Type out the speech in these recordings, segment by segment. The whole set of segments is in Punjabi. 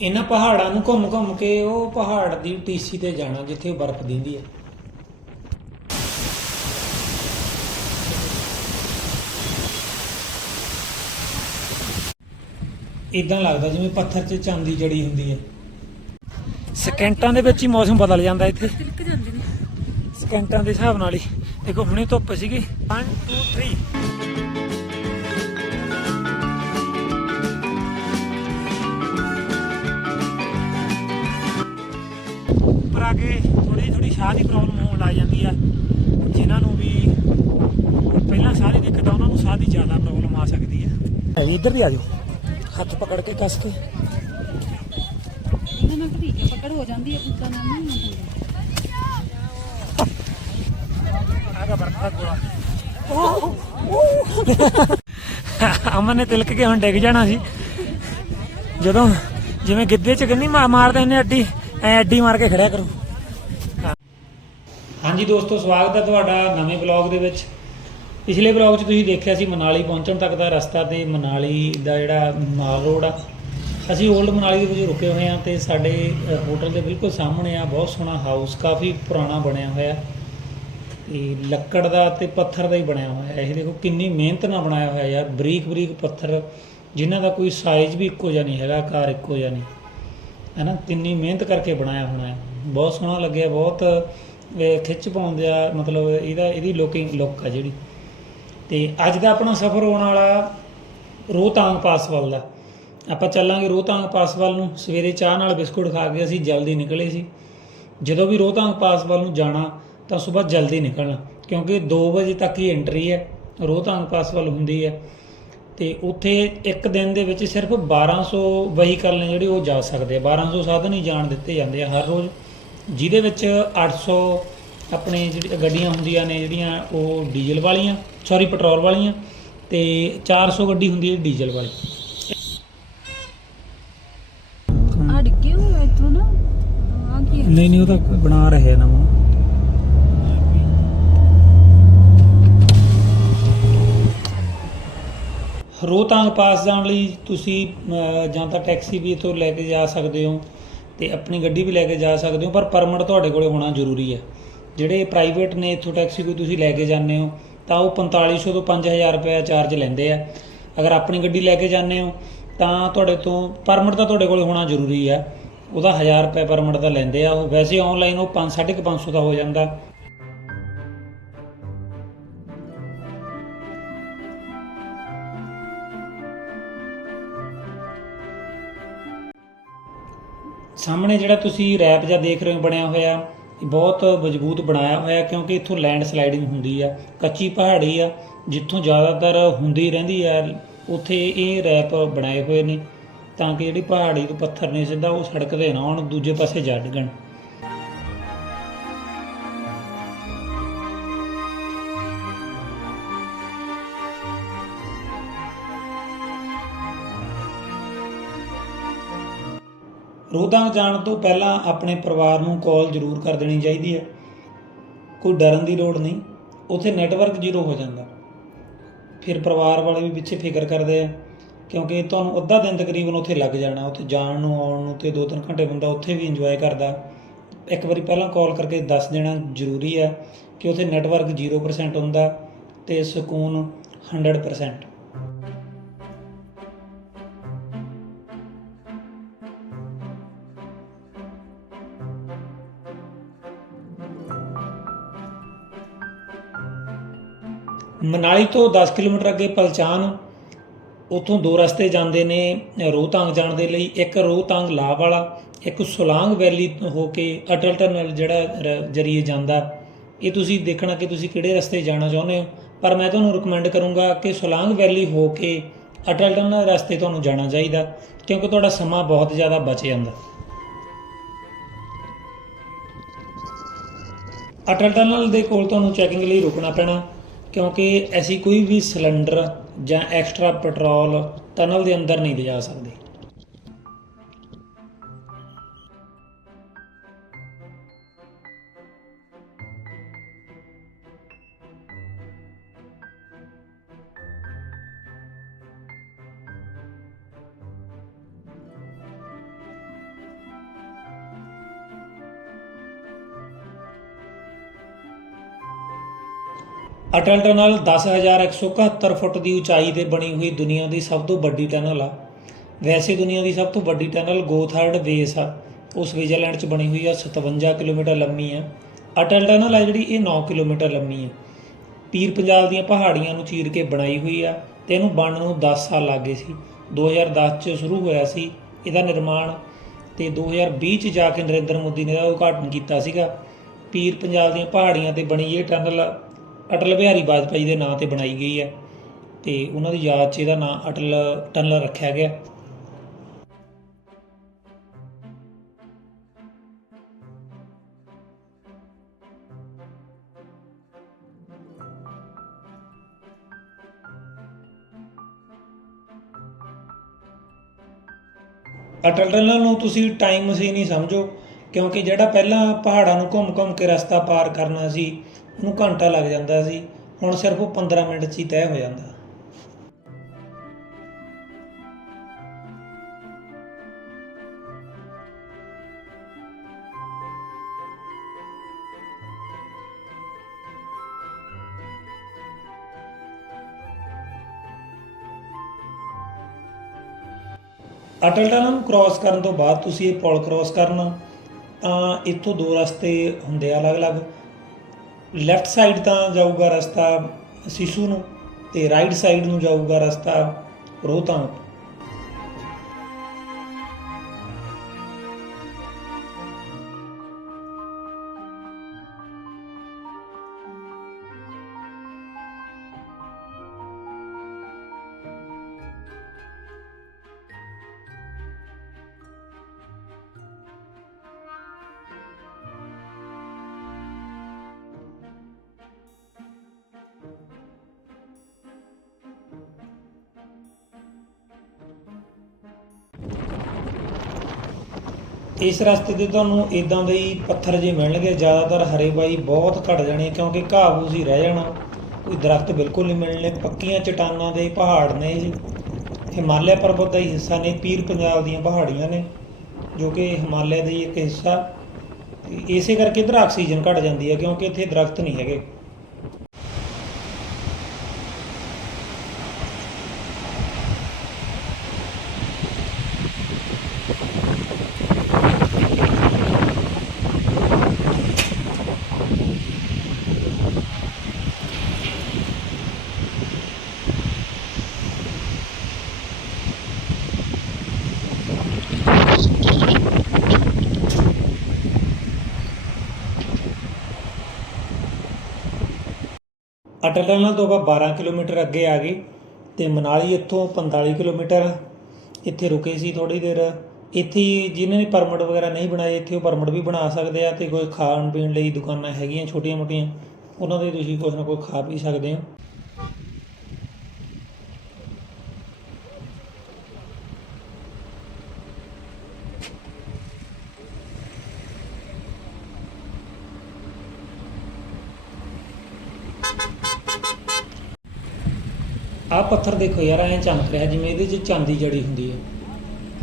ਇਹਨਾਂ ਪਹਾੜਾਂ ਨੂੰ ਘੁੰਮ ਘੁੰਮ ਕੇ ਉਹ ਪਹਾੜ ਦੀ ਟੀਸੀ ਤੇ ਜਾਣਾ ਜਿੱਥੇ ਬਰਫ਼ ਦਿੰਦੀ ਹੈ ਇਦਾਂ ਲੱਗਦਾ ਜਿਵੇਂ ਪੱਥਰ 'ਚ ਚਾਂਦੀ ਜੜੀ ਹੁੰਦੀ ਹੈ ਸਕਿੰਟਾਂ ਦੇ ਵਿੱਚ ਹੀ ਮੌਸਮ ਬਦਲ ਜਾਂਦਾ ਇੱਥੇ। ਸਕਿੰਟਾਂ ਦੇ ਹਿਸਾਬ ਨਾਲ ਹੀ। ਦੇਖੋ ਹੁਣੇ ਧੁੱਪ ਸੀਗੀ। 1 2 3 ਆ ਕੇ ਥੋੜੀ ਥੋੜੀ ਸਾਹ ਦੀ ਪ੍ਰੋਬਲਮ ਹੋਣ ਲੱਗ ਜਾਂਦੀ ਆ। ਜਿਨ੍ਹਾਂ ਨੂੰ ਵੀ ਪਹਿਲਾਂ ਸਾਹ ਦੀ ਦਿੱਕਤ ਆ ਉਹਨਾਂ ਨੂੰ ਸਾਹ ਦੀ ਜ਼ਿਆਦਾ ਪ੍ਰੋਬਲਮ ਆ ਸਕਦੀ ਆ। ਇੱਧਰ ਦੀ ਆ ਜਾਓ। ਹੱਥ ਪਕੜ ਕੇ ਕੱਸ ਕੇ। ਇਹਨਾਂ ਨਾਲ ਠੀਕ ਹੈ ਪਕੜ ਹੋ ਜਾਂਦੀ ਹੈ ਉਦਾਂ ਨਾਲ ਨਹੀਂ ਹੁੰਦਾ। ਆਗਾ ਬਰਖਾ ਗੋਲਾ। ਅਮਨ ਨੇ ਤਿਲਕ ਕੇ ਹੁਣ ਡਿੱਗ ਜਾਣਾ ਸੀ। ਜਦੋਂ ਜਿਵੇਂ ਗਿੱਧੇ ਚ ਮਾਰ ਮਾਰਦੇ ਨੇ ਅੱਡੀ ਐ ਅੱਡੀ ਮਾਰ ਕੇ ਖੜਿਆ ਕਰੋ। ਹਾਂਜੀ ਦੋਸਤੋ, ਸਵਾਗਤ ਹੈ ਤੁਹਾਡਾ ਨਵੇਂ ਬਲੌਗ ਦੇ ਵਿੱਚ। ਪਿਛਲੇ ਬਲੌਗ 'ਚ ਤੁਸੀਂ ਦੇਖਿਆ ਸੀ ਮਨਾਲੀ ਪਹੁੰਚਣ ਤੱਕ ਦਾ ਰਸਤਾ ਤੇ ਮਨਾਲੀ ਦਾ ਜਿਹੜਾ ਮਾਲ ਰੋਡ ਆ। ਅਸੀਂ 올ਡ ਮਨਾਲੀ ਦੇ ਵਿੱਚ ਰੁਕੇ ਹੋਏ ਹਾਂ ਤੇ ਸਾਡੇ ਹੋਟਲ ਦੇ ਬਿਲਕੁਲ ਸਾਹਮਣੇ ਆ, ਬਹੁਤ ਸੋਹਣਾ ਹਾਊਸ ਕਾਫੀ ਪੁਰਾਣਾ ਬਣਿਆ ਹੋਇਆ। ਇਹ ਲੱਕੜ ਦਾ ਤੇ ਪੱਥਰ ਦਾ ਹੀ ਬਣਿਆ ਹੋਇਆ ਇਹ ਦੇਖੋ ਕਿੰਨੀ ਮਿਹਨਤ ਨਾਲ ਬਣਾਇਆ ਹੋਇਆ ਯਾਰ ਬਰੀਕ ਬਰੀਕ ਪੱਥਰ, ਜਿਨ੍ਹਾਂ ਦਾ ਕੋਈ ਸਾਈਜ਼ ਵੀ ਇੱਕੋ ਜਿਹਾ ਨਹੀਂ ਹੈਗਾ, ਆਕਾਰ ਇੱਕੋ ਜਿਹਾ ਨਹੀਂ। ਹੈ ਨਾ ਕਿੰਨੀ ਮਿਹਨਤ ਕਰਕੇ ਬਣਾਇਆ ਹੋਣਾ ਹੈ। ਬਹੁਤ ਸੋਹਣਾ ਲੱਗਿਆ, ਬਹੁਤ ਖਿੱਚ ਪਾਉਂਦਿਆ ਮਤਲਬ ਇਹਦਾ, ਇਹਦੀ ਲੁਕਿੰਗ ਲੁੱਕ ਆ ਜਿਹੜੀ। ਤੇ ਅੱਜ ਦਾ ਆਪਣਾ ਸਫ਼ਰ ਹੋਣ ਵਾਲਾ ਰੋਹਤਾਂਗ ਪਾਸ ਵੱਲ ਦਾ। ਆਪਾਂ ਚੱਲਾਂਗੇ ਰੋਹਤਾਂਗ ਪਾਸ ਵੱਲ ਨੂੰ, ਸਵੇਰੇ ਚਾਹ ਨਾਲ ਬਿਸਕੁਟ ਖਾ ਕੇ ਅਸੀਂ ਜਲਦੀ ਨਿਕਲੇ ਸੀ। ਜਦੋਂ ਵੀ ਰੋਹਤਾਂਗ ਪਾਸ ਵੱਲ ਨੂੰ ਜਾਣਾ, ਤਾਂ ਸਵੇਰ ਜਲਦੀ ਨਿਕਲਣਾ, ਕਿਉਂਕਿ 2 ਵਜੇ ਤੱਕ ਹੀ ਐਂਟਰੀ ਹੈ। ਰੋਹਤਾਂਗ ਪਾਸ ਵੱਲ ਹੁੰਦੀ ਹੈ। ਤੇ ਉੱਥੇ ਇੱਕ ਦਿਨ ਦੇ ਵਿੱਚ ਸਿਰਫ 1200 ਵਹੀਕਲ ਨੇ ਜਿਹੜੇ ਉਹ ਜਾ ਸਕਦੇ ਆ। 1200 ਸਾਧਨ ਹੀ ਜਾਣ ਦਿੱਤੇ ਜਾਂਦੇ ਆ ਹਰ ਰੋਜ਼। ਜਿਹਦੇ ਵਿੱਚ 800 ਆਪਣੇ ਜਿਹੜੀ ਗੱਡੀਆਂ ਹੁੰਦੀਆਂ ਨੇ ਜਿਹੜੀਆਂ ਉਹ ਡੀਜ਼ਲ ਵਾਲੀਆਂ ਸੌਰੀ ਪੈਟਰੋਲ ਵਾਲੀਆਂ ਤੇ 400 ਗੱਡੀ ਹੁੰਦੀ ਹੈ ਡੀਜ਼ਲ ਵਾਲੀ। ਆ ਡਿੱਗੇ ਹੋਏ ਇੱਥੋਂ ਨਾ। ਆ ਕੀ ਹੈ? ਨਹੀਂ ਨਹੀਂ ਉਹ ਤਾਂ ਬਣਾ ਰਹੇ ਆ ਨਵਾਂ। ਰੋਹਤਾਂਗ ਪਾਸ ਜਾਣ ਲਈ ਤੁਸੀਂ ਜਾਂ ਤਾਂ ਟੈਕਸੀ ਵੀ ਇੱਥੋਂ ਲੈ ਕੇ ਜਾ ਸਕਦੇ ਹੋ ਤੇ ਆਪਣੀ ਗੱਡੀ ਵੀ ਲੈ ਕੇ ਜਾ ਸਕਦੇ ਹੋ, ਪਰ ਪਰਮਿਟ ਤੁਹਾਡੇ ਕੋਲੇ ਹੋਣਾ ਜ਼ਰੂਰੀ ਹੈ। ਜਿਹੜੇ ਪ੍ਰਾਈਵੇਟ ਨੇ ਇੱਥੋਂ ਟੈਕਸੀ ਕੋਈ ਤੁਸੀਂ ਲੈ ਕੇ ਜਾਂਦੇ ਹੋ, ਤਾਂ ਉਹ 4500 ਤੋਂ 5000 ਰੁਪਏ ਚਾਰਜ ਲੈਂਦੇ ਆ। ਅਗਰ ਆਪਣੀ ਗੱਡੀ ਲੈ ਕੇ ਜਾਂਦੇ ਹੋ, ਤਾਂ ਤੁਹਾਡੇ ਤੋਂ ਪਰਮਿਟ ਤਾਂ ਤੁਹਾਡੇ ਕੋਲੇ ਹੋਣਾ ਜ਼ਰੂਰੀ ਆ ਉਹਦਾ 1000 ਰੁਪਏ ਪਰਮਿਟ ਦਾ ਲੈਂਦੇ ਆ ਉਹ। ਵੈਸੇ ਆਨਲਾਈਨ ਉਹ 5 550 ਦਾ ਹੋ ਜਾਂਦਾ। ਸਾਹਮਣੇ ਜਿਹੜਾ ਤੁਸੀਂ ਰੈਪ ਜਾਂ ਦੇਖ ਰਹੇ ਹੋ, ਬਣਿਆ ਹੋਇਆ, ਇਹ ਬਹੁਤ ਮਜ਼ਬੂਤ ਬਣਾਇਆ ਹੋਇਆ ਕਿਉਂਕਿ ਇੱਥੋਂ ਲੈਂਡ ਸਲਾਈਡਿੰਗ ਹੁੰਦੀ ਆ, ਕੱਚੀ ਪਹਾੜੀ ਆ, ਜਿੱਥੋਂ ਜ਼ਿਆਦਾਤਰ ਹੁੰਦੀ ਰਹਿੰਦੀ ਆ, ਉੱਥੇ ਇਹ ਰੈਪ ਬਣਾਏ ਹੋਏ ਨੇ, ਤਾਂ ਕਿ ਜਿਹੜੀ ਪਹਾੜੀ ਤੋਂ ਪੱਥਰ ਨੇ ਸਿੱਧਾ ਉਹ ਸੜਕ ਤੇ ਨਾ ਆਉਣ, ਦੂਜੇ ਪਾਸੇ ਜਾ ਡਿੱਗਣ ਰੋਹਤਾਂਗ ਜਾਣ ਤੋਂ ਪਹਿਲਾਂ ਆਪਣੇ ਪਰਿਵਾਰ ਨੂੰ ਕਾਲ ਜ਼ਰੂਰ ਕਰ ਦੇਣੀ ਚਾਹੀਦੀ ਹੈ। ਕੋਈ ਡਰਨ ਦੀ ਲੋੜ ਨਹੀਂ। ਉੱਥੇ ਨੈਟਵਰਕ ਜ਼ੀਰੋ ਹੋ ਜਾਂਦਾ। ਫਿਰ ਪਰਿਵਾਰ ਵਾਲੇ ਵੀ ਪਿੱਛੇ ਫਿਕਰ ਕਰਦੇ ਆ, ਕਿਉਂਕਿ ਤੁਹਾਨੂੰ ਅੱਧਾ ਦਿਨ ਤਕਰੀਬਨ ਉੱਥੇ ਲੱਗ ਜਾਣਾ। ਉੱਥੇ ਜਾਣ ਨੂੰ, ਆਉਣ ਨੂੰ ਤੇ 2-3 ਘੰਟੇ ਬੰਦਾ ਉੱਥੇ ਵੀ ਇੰਜੋਏ ਕਰਦਾ। ਇੱਕ ਵਾਰੀ ਪਹਿਲਾਂ ਕਾਲ ਕਰਕੇ ਦੱਸ ਦੇਣਾ ਜ਼ਰੂਰੀ ਹੈ ਕਿ ਉੱਥੇ ਨੈਟਵਰਕ 0% ਹੁੰਦਾ ਤੇ ਸਕੂਨ 100% ਮਨਾਲੀ ਤੋਂ 10 ਕਿਲੋਮੀਟਰ ਅੱਗੇ ਪਲਚਾਨ, ਉੱਥੋਂ ਦੋ ਰਸਤੇ ਜਾਂਦੇ ਨੇ, ਰੋਹਤਾਂਗ ਜਾਣ ਦੇ ਲਈ। ਇੱਕ ਰੋਹਤਾਂਗ ਲਾਹ ਵਾਲਾ, ਇੱਕ ਸੁਲਾਂਗ ਵੈਲੀ ਹੋ ਕੇ ਅਟਲ ਟਨਲ ਜਿਹੜਾ ਰ- ਜਰੀਏ ਜਾਂਦਾ। ਇਹ ਤੁਸੀਂ ਦੇਖਣਾ ਕਿ ਤੁਸੀਂ ਕਿਹੜੇ ਰਸਤੇ ਜਾਣਾ ਚਾਹੁੰਦੇ ਹੋ। ਪਰ ਮੈਂ ਤੁਹਾਨੂੰ ਰეკਮੈਂਡ ਕਰੂੰਗਾ ਕਿ ਸੁਲਾਂਗ ਵੈਲੀ ਹੋ ਕੇ ਅਟਲ ਟਨਲ ਰਸਤੇ ਤੁਹਾਨੂੰ ਜਾਣਾ ਚਾਹੀਦਾ, ਕਿਉਂਕਿ ਤੁਹਾਡਾ ਸਮਾਂ ਬਹੁਤ ਜ਼ਿਆਦਾ ਬਚ ਜਾਂਦਾ ਅਟਲ ਟਨਲ ਦੇ ਕੋਲ ਤੁਹਾਨੂੰ ਚੈਕਿੰਗ ਲਈ ਰੁਕਣਾ ਪੈਣਾ। ਕਿਉਂਕਿ ਅਸੀਂ ਕੋਈ ਵੀ ਸਿਲੰਡਰ ਜਾਂ ਐਕਸਟਰਾ ਪੈਟਰੋਲ ਟਨਲ ਦੇ ਅੰਦਰ ਨਹੀਂ ਲਿਜਾ ਸਕਦੇ। ਅਟਲ ਟਨਲ 10171 ਫੁੱਟ ਦੀ ਉਚਾਈ ਤੇ ਬਣੀ ਹੋਈ ਦੁਨੀਆ ਦੀ ਸਭ ਤੋਂ ਵੱਡੀ ਟਨਲ ਆ। ਵੈਸੇ ਦੁਨੀਆ ਦੀ ਸਭ ਤੋਂ ਵੱਡੀ ਟਨਲ ਗੋਥਰਡ ਵੇਸ ਆ। ਉਹ ਸਵਿਟਜ਼ਰਲੈਂਡ 'ਚ ਬਣੀ ਹੋਈ ਆ 57 ਕਿਲੋਮੀਟਰ ਲੰਮੀ ਆ। ਅਟਲ ਟਨਲ ਆ ਜਿਹੜੀ ਇਹ 9 ਕਿਲੋਮੀਟਰ ਲੰਮੀ ਆ। ਪੀਰ ਪੰਜਾਬ ਦੀਆਂ ਪਹਾੜੀਆਂ ਨੂੰ ਚੀਰ ਕੇ ਬਣਾਈ ਹੋਈ ਆ ਤੇ ਇਹਨੂੰ ਬਣਨ ਨੂੰ 10 ਸਾਲ ਲੱਗੇ ਸੀ। 2010 ਚ ਸ਼ੁਰੂ ਹੋਇਆ ਸੀ ਇਹਦਾ ਨਿਰਮਾਣ ਤੇ 2020 ਚ ਜਾ ਕੇ ਨਰਿੰਦਰ ਮੋਦੀ ਨੇ ਇਹਦਾ ਉਦਘਾਟਨ ਕੀਤਾ ਸੀਗਾ। ਪੀਰ ਪੰਜਾਬ ਦੀਆਂ ਪਹਾੜੀਆਂ ਤੇ ਬਣੀ ਇਹ ਟਨਲ ਅਟਲ ਬਿਹਾਰੀ ਵਾਜਪਾਈ ਦੇ ਨਾਂ ਤੇ ਬਣਾਈ ਗਈ ਹੈ ਤੇ ਉਹਨਾਂ ਦੀ ਯਾਦ 'ਚ ਇਹਦਾ ਨਾਂ ਅਟਲ ਟਨਲ ਰੱਖਿਆ ਗਿਆ। ਅਟਲ ਟਨਲ ਨੂੰ ਤੁਸੀਂ ਟਾਈਮ ਮਸ਼ੀਨ ਹੀ ਸਮਝੋ, ਕਿਉਂਕਿ ਜਿਹੜਾ ਪਹਿਲਾਂ ਪਹਾੜਾਂ ਨੂੰ ਘੁੰਮ-ਘੁੰਮ ਕੇ ਰਸਤਾ ਪਾਰ ਕਰਨਾ ਸੀ ਉਹਨੂੰ ਘੰਟਾ ਲੱਗ ਜਾਂਦਾ ਸੀ, ਹੁਣ ਸਿਰਫ ਉਹ 15 ਮਿੰਟ 'ਚ ਹੀ ਤੈਅ ਹੋ ਜਾਂਦਾ। ਅਟਲ ਟਨਲ ਨੂੰ ਕ੍ਰਾਸ ਕਰਨ ਤੋਂ ਬਾਅਦ ਤੁਸੀਂ ਇਹ ਪੁਲ ਕ੍ਰਾਸ ਕਰਨਾ, ਤਾਂ ਇੱਥੋਂ ਦੋ ਰਸਤੇ ਹੁੰਦੇ ਆ ਅਲੱਗ-ਅਲੱਗ। ਲੈਫਟ ਸਾਈਡ ਤਾਂ ਜਾਊਗਾ ਰਸਤਾ ਸਿਸੂ ਨੂੰ ਤੇ ਰਾਈਟ ਸਾਈਡ ਨੂੰ ਜਾਊਗਾ ਰਸਤਾ ਰੋਹਤਾਂ ਰੋਹਤਾਂਗ ਇਸ ਰਸਤੇ ਤੇ ਤੁਹਾਨੂੰ ਇਦਾਂ ਦੇ ਹੀ ਪੱਥਰ ਜੇ ਮਿਲਣਗੇ, ਜ਼ਿਆਦਾਤਰ ਹਰੇ ਬਾਈ ਬਹੁਤ ਘਟ ਜਾਣੇ ਕਿਉਂਕਿ ਘਾਹ ਫੂਸ ਹੀ ਰਹਿ ਜਾਣਾ। ਕੋਈ ਦਰਖਤ ਬਿਲਕੁਲ ਨਹੀਂ ਮਿਲਣੇ, ਪੱਕੀਆਂ ਚਟਾਨਾਂ ਦੇ ਪਹਾੜ ਨੇ ਹਿਮਾਲਿਆ ਪਰਬਤ ਦਾ ਹੀ ਹਿੱਸਾ ਨੇ, ਪੀਰ ਪੰਜਾਬ ਦੀਆਂ ਪਹਾੜੀਆਂ ਨੇ, ਜੋ ਕਿ ਹਿਮਾਲਿਆ ਦਾ ਹੀ ਇੱਕ ਹਿੱਸਾ। ਇਸੇ ਕਰਕੇ ਇੱਧਰ ਆਕਸੀਜਨ ਘਟ ਜਾਂਦੀ ਹੈ ਕਿਉਂਕਿ ਇੱਥੇ ਦਰਖਤ ਨਹੀਂ ਹੈਗੇ। ਅਟਲ ਟਨਲ ਤੋਂ ਆਪਾਂ 12 ਕਿਲੋਮੀਟਰ ਅੱਗੇ ਆ ਗਏ ਤੇ ਮਨਾਲੀ ਇੱਥੋਂ 45 ਕਿਲੋਮੀਟਰ ਇੱਥੇ ਰੁਕੇ ਸੀ ਥੋੜੀ ਦੇਰ। ਇੱਥੇ ਹੀ ਜਿਨ੍ਹਾਂ ਨੇ ਪਰਮਿਟ ਵਗੈਰਾ ਨਹੀਂ ਬਣਾਏ, ਇੱਥੇ ਉਹ ਪਰਮਿਟ ਵੀ ਬਣਾ ਸਕਦੇ ਆ ਤੇ ਕੋਈ ਖਾਣ ਪੀਣ ਲਈ ਦੁਕਾਨਾਂ ਹੈਗੀਆਂ ਛੋਟੀਆਂ ਮੋਟੀਆਂ ਉਹਨਾਂ ਦੇ ਤੁਸੀਂ ਕੁਝ ਨਾ ਕੁਝ ਖਾ ਪੀ ਸਕਦੇ ਹੋ। ਆਹ ਪੱਥਰ ਦੇਖੋ ਯਾਰ, ਐਂ ਚਮਕ ਰਿਹਾ ਜਿਵੇਂ ਇਹਦੇ 'ਚ ਚਾਂਦੀ ਜੜੀ ਹੁੰਦੀ ਹੈ।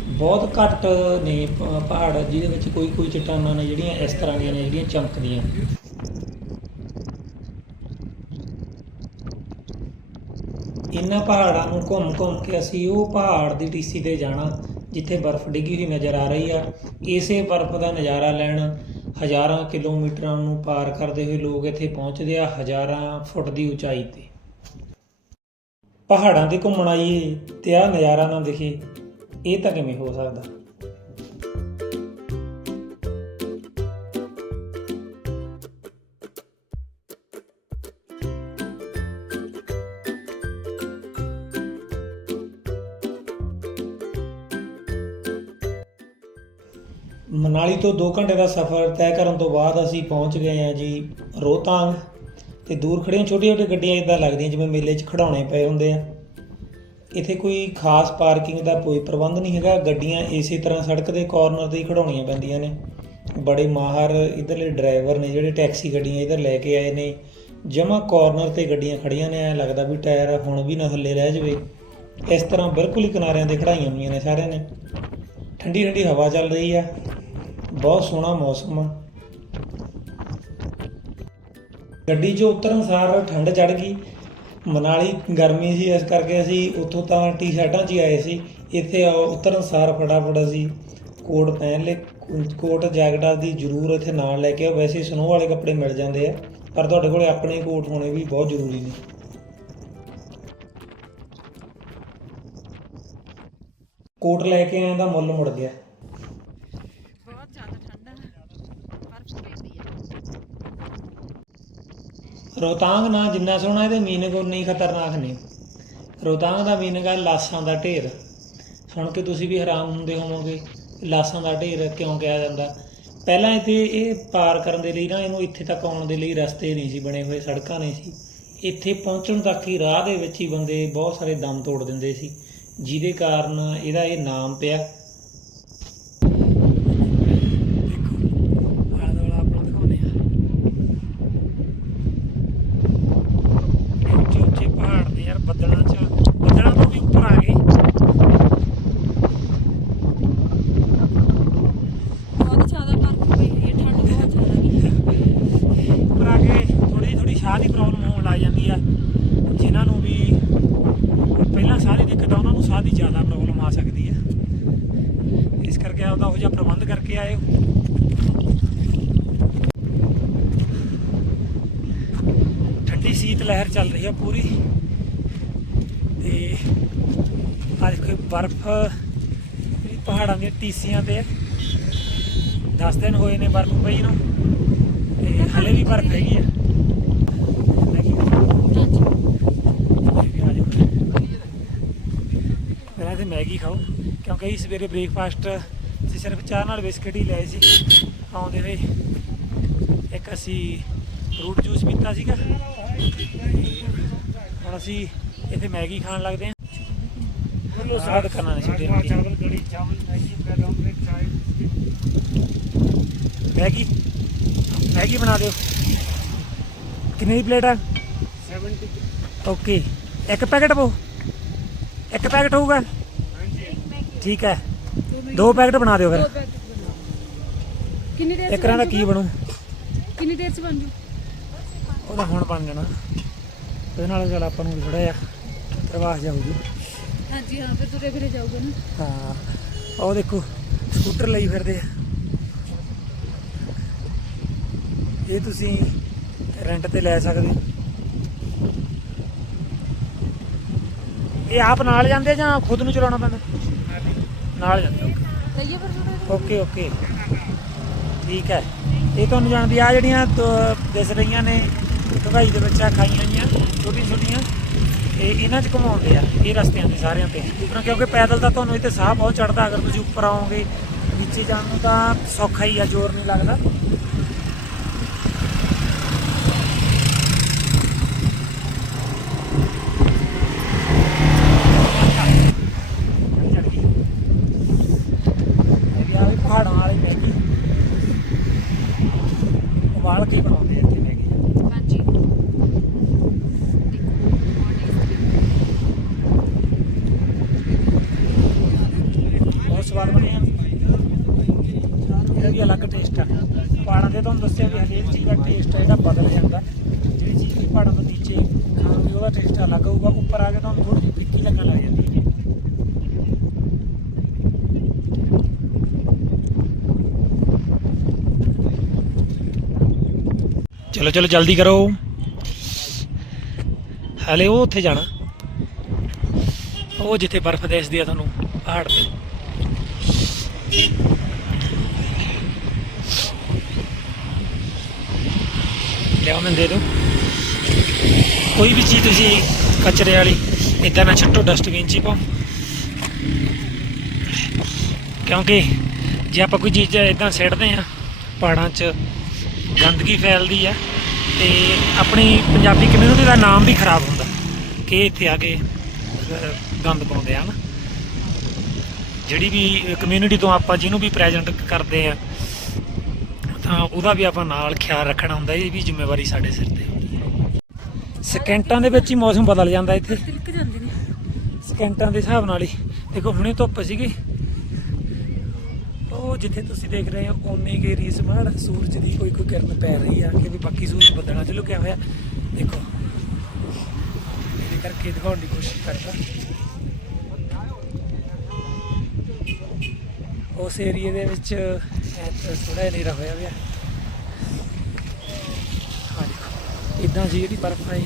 ਬਹੁਤ ਘੱਟ ਨੇ ਪਹਾੜ ਜਿਹਦੇ ਵਿੱਚ ਕੋਈ ਕੋਈ ਚਟਾਨਾਂ ਨੇ ਜਿਹੜੀਆਂ ਇਸ ਤਰ੍ਹਾਂ ਦੀਆਂ ਨੇ, ਜਿਹੜੀਆਂ ਚਮਕਦੀਆਂ। ਇਹਨਾਂ ਪਹਾੜਾਂ ਨੂੰ ਘੁੰਮ ਘੁੰਮ ਕੇ ਅਸੀਂ ਉਹ ਪਹਾੜ ਦੀ ਟੀਸੀ ਤੇ ਜਾਣਾ, ਜਿੱਥੇ ਬਰਫ਼ ਡਿੱਗੀ ਹੋਈ ਨਜ਼ਰ ਆ ਰਹੀ ਆ। ਇਸੇ ਬਰਫ਼ ਦਾ ਨਜ਼ਾਰਾ ਲੈਣ ਹਜ਼ਾਰਾਂ ਕਿਲੋਮੀਟਰਾਂ ਨੂੰ ਪਾਰ ਕਰਦੇ ਹੋਏ ਲੋਕ ਇੱਥੇ ਪਹੁੰਚਦੇ ਆ, ਹਜ਼ਾਰਾਂ ਫੁੱਟ ਦੀ ਉਚਾਈ ਤੇ। ਪਹਾੜਾਂ ਤੇ ਘੁੰਮਣ ਆਈਏ ਤੇ ਆਹ ਨਜ਼ਾਰਾ ਨਾ ਦਿਖੇ, ਇਹ ਤਾਂ ਕਿਵੇਂ ਹੋ ਸਕਦਾ? ਮਨਾਲੀ ਤੋਂ 2 ਘੰਟੇ ਦਾ ਸਫ਼ਰ ਤੈਅ ਕਰਨ ਤੋਂ ਬਾਅਦ ਅਸੀਂ ਪਹੁੰਚ ਗਏ ਹਾਂ ਜੀ ਰੋਹਤਾਂਗ। ਤੇ ਦੂਰ ਖੜੀਆਂ ਛੋਟੀਆਂ ਛੋਟੀਆਂ ਗੱਡੀਆਂ ਇਦਾਂ ਲੱਗਦੀਆਂ ਜਿਵੇਂ ਮੇਲੇ 'ਚ ਖੜਾਉਣੇ ਪਏ ਹੁੰਦੇ ਆ। ਇੱਥੇ ਕੋਈ ਖਾਸ ਪਾਰਕਿੰਗ ਦਾ ਕੋਈ ਪ੍ਰਬੰਧ ਨਹੀਂ ਹੈਗਾ। ਗੱਡੀਆਂ ਇਸੇ ਤਰ੍ਹਾਂ ਸੜਕ ਦੇ ਕਾਰਨਰ ਤੇ ਹੀ ਖੜਾਉਣੀਆਂ ਪੈਂਦੀਆਂ ਨੇ। ਬੜੇ ਮਾਹਰ ਇਧਰਲੇ ਡਰਾਈਵਰ ਨੇ ਜਿਹੜੇ ਟੈਕਸੀ ਗੱਡੀਆਂ ਇਧਰ ਲੈ ਕੇ ਆਏ ਨੇ। ਜਮਾ ਕਾਰਨਰ ਤੇ ਗੱਡੀਆਂ ਖੜੀਆਂ ਨੇ। ਐ ਲੱਗਦਾ ਵੀ ਟਾਇਰ ਹੁਣ ਵੀ ਨਾ ਥੱਲੇ ਰਹਿ ਜਾਵੇ। ਇਸ ਤਰ੍ਹਾਂ ਬਿਲਕੁਲ ਹੀ ਕਿਨਾਰਿਆਂ ਤੇ ਖੜਾਈਆਂ ਹੋਈਆਂ ਨੇ ਸਾਰਿਆਂ ਨੇ। ਠੰਡੀ ਠੰਡੀ ਹਵਾ ਚੱਲ ਰਹੀ ਆ। ਬਹੁਤ ਸੋਹਣਾ ਮੌਸਮ ਆ। ਗੱਡੀ 'ਚੋਂ ਉਤਰਨ ਸਾਰ ਠੰਡ ਚੜ ਗਈ। ਮਨਾਲੀ ਗਰਮੀ ਸੀ, ਇਸ ਕਰਕੇ ਅਸੀਂ ਉੱਥੋਂ ਤਾਂ ਟੀ-ਸ਼ਰਟਾਂ 'ਚ ਹੀ ਆਏ ਸੀ। ਇੱਥੇ ਆਓ, ਉਤਰਨ ਸਾਰ ਫਟਾਫਟ ਅਸੀਂ ਕੋਟ ਪਹਿਨ ਲਏ। ਕੋਟ, ਜੈਕਟ ਆਪਦੀ ਜ਼ਰੂਰ ਇੱਥੇ ਨਾਲ ਲੈ ਕੇ ਆਓ। ਵੈਸੇ ਸਨੋ ਵਾਲੇ ਕੱਪੜੇ ਮਿਲ ਜਾਂਦੇ ਆ, ਪਰ ਤੁਹਾਡੇ ਕੋਲੇ ਆਪਣੇ ਕੋਟ ਹੋਣੇ ਵੀ ਬਹੁਤ ਜ਼ਰੂਰੀ ਨੇ। ਕੋਟ ਲੈ ਕੇ ਆਏ ਦਾ ਮੁੱਲ ਮੁੜ ਗਿਆ ਬਹੁਤ ਜ਼ਿਆਦਾ ਠੰਡਾ ਬਰਫ਼ ਪੈਂਦੀ ਆ ਰੋਹਤਾਂਗ ਨਾਂ ਜਿੰਨਾ ਸੋਹਣਾ, ਇਹਦੇ ਮੀਨਿੰਗ ਉਨੀ ਖਤਰਨਾਕ ਨੇ। ਰੋਹਤਾਂਗ ਦਾ ਮੀਨਿੰਗ ਹੈ ਲਾਸ਼ਾਂ ਦਾ ਢੇਰ। ਸੁਣ ਕੇ ਤੁਸੀਂ ਵੀ ਹੈਰਾਨ ਹੁੰਦੇ ਹੋਵੋਗੇ, ਲਾਸ਼ਾਂ ਦਾ ਢੇਰ ਕਿਉਂ ਕਿਹਾ ਜਾਂਦਾ? ਪਹਿਲਾਂ ਇੱਥੇ ਇਹ ਪਾਰ ਕਰਨ ਦੇ ਲਈ ਨਾ, ਇਹਨੂੰ ਇੱਥੇ ਤੱਕ ਆਉਣ ਦੇ ਲਈ ਰਸਤੇ ਨਹੀਂ ਸੀ, ਬਣੇ ਹੋਏ ਸੜਕਾਂ ਨਹੀਂ ਸੀ। ਇੱਥੇ ਪਹੁੰਚਣ ਤੱਕ ਹੀ ਰਾਹ ਦੇ ਵਿੱਚ ਹੀ ਬੰਦੇ ਬਹੁਤ ਸਾਰੇ ਦਮ ਤੋੜ ਦਿੰਦੇ ਸੀ। ਜਿਹਦੇ ਕਾਰਨ ਇਹਦਾ ਇਹ ਨਾਮ ਪਿਆ ਦੇਖੋ ਆਲਾ ਦੁਆਲਾ ਆਪਣਾ ਦਿਖਾਉਂਦੇ ਆ ਉੱਚੇ ਉੱਚੇ ਪਹਾੜ ਨੇ ਯਾਰ ਬੱਦਲਾਂ 'ਚ ਬੱਦਲਾਂ ਤੋਂ ਵੀ ਉੱਪਰ ਆ ਗਏ ਬਹੁਤ ਜ਼ਿਆਦਾ ਬਰਫ਼ ਪਈ ਹੋਈ ਹੈ ਠੰਡ ਬਹੁਤ ਜ਼ਿਆਦਾ ਵੀ ਉੱਪਰ ਆ ਕੇ ਥੋੜੀ ਥੋੜੀ ਸਾਹ ਦੀ ਪ੍ਰੋਬਲਮ ਹੋਣ ਲੱਗ ਜਾਂਦੀ ਆ ਜਿਨ੍ਹਾਂ ਨੂੰ ਵੀ ਪਹਿਲਾਂ ਸਾਹ ਦੀ ਦਿੱਕਤ ਆ ਉਹਨਾਂ ਨੂੰ ਸਾਹ ਦੀ ਜ਼ਿਆਦਾ ਪ੍ਰੋਬਲਮ ਆ ਸਕਦੀ ਹੈ ਇਸ ਕਰਕੇ ਆਪਦਾ ਉਹ ਜਿਹਾ ਪ੍ਰਬੰਧ ਕਰਕੇ ਆਏ ਠੰਡੀ ਸੀਤ ਲਹਿਰ ਚੱਲ ਰਹੀ ਆ ਪੂਰੀ ਤੇ ਅੱਜ ਕੋਈ ਬਰਫ਼ ਜਿਹੜੀ ਟੀਸੀਆਂ ਤੇ। ਹੈ 10 ਦਿਨ ਹੋਏ ਨੇ ਬਰਫ਼ ਪਈ ਨੂੰ, ਤੇ ਹਲੇ ਵੀ ਬਰਫ਼ ਹੈਗੀ ਆ। ਮੈਗੀ ਆ ਜਾਓ ਪਹਿਲਾਂ ਤੇ ਮੈਗੀ ਖਾਓ, ਕਿਉਂਕਿ ਅਸੀਂ ਸਵੇਰੇ ਬ੍ਰੇਕਫਾਸਟ ਅਸੀਂ ਸਿਰਫ ਚਾਹ ਨਾਲ ਬਿਸਕਟ ਹੀ ਲਏ ਸੀ। ਆਉਂਦੇ ਹੋਏ ਇੱਕ ਅਸੀਂ ਫਰੂਟ ਜੂਸ ਪੀਤਾ ਸੀਗਾ। ਹੁਣ ਅਸੀਂ ਇੱਥੇ ਮੈਗੀ ਖਾਣ ਲੱਗਦੇ ਹਾਂ ਬੋਲੋ ਸਾਦ ਕਰਨਾ ਨਹੀਂ ਛੁੱਟੀ ਚਾਵਲ ਕੜੀ ਚਾਵਲ ਮੈਗੀ ਬ੍ਰੈਡ ਆਮਲੇਟ ਚਾय ਮੈਗੀ ਮੈਗੀ ਬਣਾ ਦਿਓ। ਕਿੰਨੀ ਦੀ ਪਲੇਟ ਆ? 70 ਓਕੇ ਇੱਕ ਪੈਕਟ ਪੋ ਇੱਕ ਪੈਕਟ ਹੋਊਗਾ? ਠੀਕ ਹੈ। ਦੋ ਪੈਕਟ। ਬਣਾ ਦਿਓ ਫਿਰ। ਕਿੰਨੀ ਦੇਰ ਇੱਕ ਰਾਂ ਦਾ ਕੀ ਬਣੂ? ਕਿੰਨੀ ਦੇਰ ਚ ਬਣ ਜੂ? ਉਹਦਾ ਹੁਣ ਬਣ ਜਾਣਾ। ਉਹਦੇ ਨਾਲ ਚੱਲ ਆਪਾਂ ਨੂੰ ਥੋੜਾ ਜਿਹਾ ਪ੍ਰਵਾਸ ਜਾਊਗੀ ਹਾਂਜੀ ਹਾਂ ਫਿਰ ਤੁਰੇ ਫਿਰੇ ਜਾਊਗਾ ਨਾ। ਹਾਂ ਉਹ ਦੇਖੋ ਸਕੂਟਰ ਲਈ ਫਿਰਦੇ ਆ। ਇਹ ਤੁਸੀਂ ਰੈਂਟ ਤੇ ਲੈ ਸਕਦੇ ਇਹ ਆਪ ਨਾਲ ਜਾਂਦੇ ਜਾਂ ਖੁਦ ਨੂੰ ਚਲਾਉਣਾ ਪੈਂਦਾ? ਨਾਲ ਜਾਂਦੇ ਲਈਏ ਫਿਰ ਥੋੜਾ ਓਕੇ ਓਕੇ ਠੀਕ ਹੈ। ਇਹ ਤੁਹਾਨੂੰ ਜਾਣਦੀ ਆ ਜਿਹੜੀਆਂ ਦਿਸ ਰਹੀਆਂ ਨੇ ਢਗਾਈ ਦੇ ਵਿੱਚ ਆ ਖਾਈਆਂ ਜੀਆਂ ਛੋਟੀਆਂ ਛੋਟੀਆਂ ਇਹ ਇਹਨਾਂ 'ਚ ਘੁਮਾਉਂਦੇ ਆ, ਇਹ ਰਸਤਿਆਂ ਤੇ ਸਾਰਿਆਂ ਤੇ। ਉੱਪਰੋਂ ਕਿਉਂਕਿ ਪੈਦਲ ਤਾਂ ਤੁਹਾਨੂੰ ਇੱਥੇ ਸਾਹ ਬਹੁਤ ਚੜਦਾ ਅਗਰ ਤੁਸੀਂ ਉੱਪਰ ਆਓਗੇ, ਨੀਚੇ ਜਾਣ ਨੂੰ ਤਾਂ ਸੌਖਾ ਹੀ ਆ, ਜ਼ੋਰ ਨਹੀਂ ਲੱਗਦਾ ਚੜ੍ਹ ਗਈ। ਇਹ ਆ ਵੀ ਪਹਾੜਾਂ ਵਾਲੀ ਮੈਗੀ ਉਬਾਲ ਕੇ ਬਣਾਉਂਦੇ ਆ ਇੱਥੇ ਮੈਗੀ ਹਾਂਜੀ ਬਹੁਤ ਸਵਾਦ ਬਣੀ ਆ ਇਹਦਾ ਵੀ ਅਲੱਗ ਟੇਸਟ ਆ ਪਹਾੜਾਂ ਦੇ ਤੁਹਾਨੂੰ ਦੱਸਿਆ ਵੀ ਹਰੇਕ ਚੀਜ਼ ਦਾ ਟੇਸਟ ਆ ਜਿਹੜਾ ਬਦਲ ਜਾਂਦਾ ਜਿਹੜੀ ਚੀਜ਼ ਦੀ ਪਹਾੜਾਂ ਤੋਂ ਨੀਚੇ ਖਾਣੋਗੇ ਉਹਦਾ ਟੇਸਟ ਅਲੱਗ ਹੋਊਗਾ ਉੱਪਰ ਆ ਕੇ ਤੁਹਾਨੂੰ ਥੋੜੀ ਜਿਹੀ ਫਿੱਕੀ ਲੱਗਣ ਲੱਗ ਜਾਂਦੀ ਹੈ ਚਲੋ ਜਲਦੀ ਕਰੋ। ਹਲੇ ਉਹ ਉੱਥੇ ਜਾਣਾ। ਉਹ ਜਿੱਥੇ ਬਰਫ਼ ਦਿਸਦੀ ਆ ਤੁਹਾਨੂੰ, ਪਹਾੜ ਤੇ। ਲਿਆਓ ਮੈਨੂੰ ਦੇ ਦਿਓ। ਕੋਈ ਵੀ ਚੀਜ਼ ਤੁਸੀਂ ਕਚਰੇ ਵਾਲੀ ਇਦਾਂ ਨਾ ਛੱਟੋ ਡਸਟਬਿਨ 'ਚ ਪਾਓ। ਕਿਉਂਕਿ ਜੇ ਆਪਾਂ ਕੋਈ ਚੀਜ਼ ਇਦਾਂ ਸਿੱਟਦੇ ਆ ਪਹਾੜਾਂ 'ਚ ਗੰਦਗੀ ਫੈਲਦੀ ਆ। ਤੇ ਆਪਣੀ ਪੰਜਾਬੀ ਕਮਿਊਨਿਟੀ ਦਾ ਨਾਮ ਵੀ ਖਰਾਬ ਹੁੰਦਾ। ਕਿ ਇੱਥੇ ਆ ਕੇ ਗੰਦ ਪਾਉਂਦੇ ਆ ਨਾ। ਜਿਹੜੀ ਵੀ ਕਮਿਊਨਿਟੀ ਤੋਂ ਆਪਾਂ ਜਿਹਨੂੰ ਵੀ ਪ੍ਰੈਜ਼ੈਂਟ ਕਰਦੇ ਆ ਤਾਂ ਉਹਦਾ ਵੀ ਆਪਾਂ ਨਾਲ ਖਿਆਲ ਰੱਖਣਾ ਹੁੰਦਾ ਇਹ ਵੀ ਜ਼ਿੰਮੇਵਾਰੀ ਸਾਡੇ ਸਿਰ ਤੇ ਹੁੰਦੀ ਹੈ। ਸਕਿੰਟਾਂ ਦੇ ਵਿੱਚ ਹੀ ਮੌਸਮ ਬਦਲ ਜਾਂਦਾ ਇੱਥੇ। ਤਿਲਕ ਜਾਂਦੇ ਨੇ ਸਕਿੰਟਾਂ ਦੇ ਹਿਸਾਬ ਨਾਲ ਹੀ। ਦੇਖੋ ਹੁਣੇ ਧੁੱਪ ਸੀਗੀ। ਉਹ ਜਿੱਥੇ ਤੁਸੀਂ ਦੇਖ ਰਹੇ ਹੋ, ਓਨੇ ਕੇ ਰੀਸ ਮਾਰ ਸੂਰਜ ਦੀ ਕੋਈ ਕੋਈ ਕਿਰਨ ਪੈ ਰਹੀ ਆ ਕਿ ਵੀ ਬਾਕੀ ਸੂਰਜ ਬੱਦਲਾਂ 'ਚ ਲੁਕਿਆ ਹੋਇਆ। ਦੇਖੋ, ਇਹਦੇ ਕਰਕੇ ਦਿਖਾਉਣ ਦੀ ਕੋਸ਼ਿਸ਼ ਕਰਦਾ। ਉਸ ਏਰੀਏ ਦੇ ਵਿੱਚ ਥੋੜਾ ਜਿਹਾ ਹਨੇਰਾ ਹੋਇਆ ਹੋਇਆ ਹਾਂ ਦੇਖੋ, ਇਦਾਂ ਸੀ ਜਿਹੜੀ ਬਰਫ਼ ਆਈ,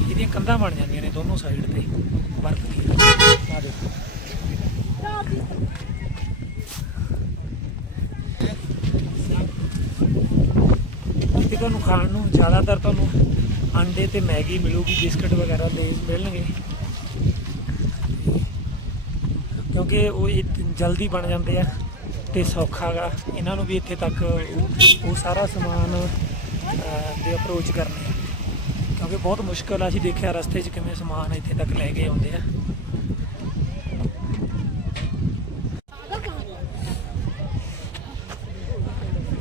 ਇਹਦੀਆਂ ਕੰਧਾਂ ਬਣ ਜਾਂਦੀਆਂ ਨੇ ਦੋਨੋਂ ਸਾਈਡ ਤੇ, ਬਰਫ਼ ਦੀ। ਆ ਦੇਖੋ ਤੇ ਤੁਹਾਨੂੰ ਖਾਣ ਨੂੰ ਜ਼ਿਆਦਾਤਰ ਤੁਹਾਨੂੰ ਅੰਡੇ ਤੇ ਮੈਗੀ ਮਿਲੂਗੀ, ਬਿਸਕਟ ਵਗੈਰਾ ਦੇ ਮਿਲਣਗੇ। ਕਿਉਂਕਿ ਉਹ ਇਹ ਜਲਦੀ ਬਣ ਜਾਂਦੇ ਆ ਤੇ ਸੌਖਾ ਗਾ। ਇਹਨਾਂ ਨੂੰ ਵੀ ਇੱਥੇ ਤੱਕ ਉਹ ਸਾਰਾ ਸਮਾਨ ਦੇ ਅਪਰੋਚ ਕਰਨੇ ਕਿਉਂਕਿ ਬਹੁਤ ਮੁਸ਼ਕਲ ਆ, ਅਸੀਂ ਦੇਖਿਆ ਰਸਤੇ 'ਚ ਕਿਵੇਂ ਸਮਾਨ ਇੱਥੇ ਤੱਕ ਲੈ ਕੇ ਆਉਂਦੇ ਆ।